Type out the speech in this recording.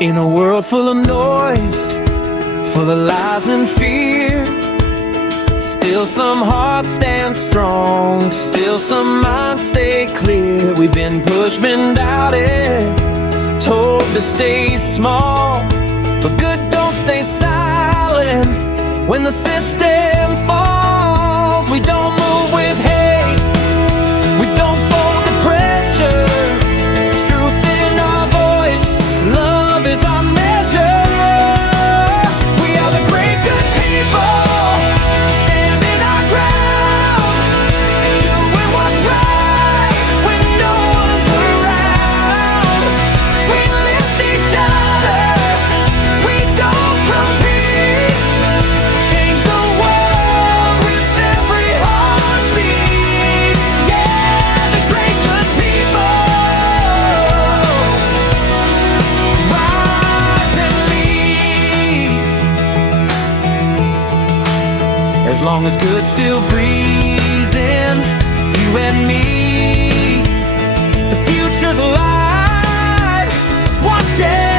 In a world full of noise, full of lies and fear, still some hearts stand strong, still some minds stay clear. We've been pushed, been doubted, told to stay small, but good don't stay silent. When the system falls, we don't move with hate, we don't fold the pressure. Truth in our voice, love is our measure. We are the great good people, standing our ground, doing what's right when no one's around. We lift each other, we don't compete, change the world with every heartbeat. Yeah, the great good people, rise and lead. As long as good still breathes in you and me, the future's alive. Watch it.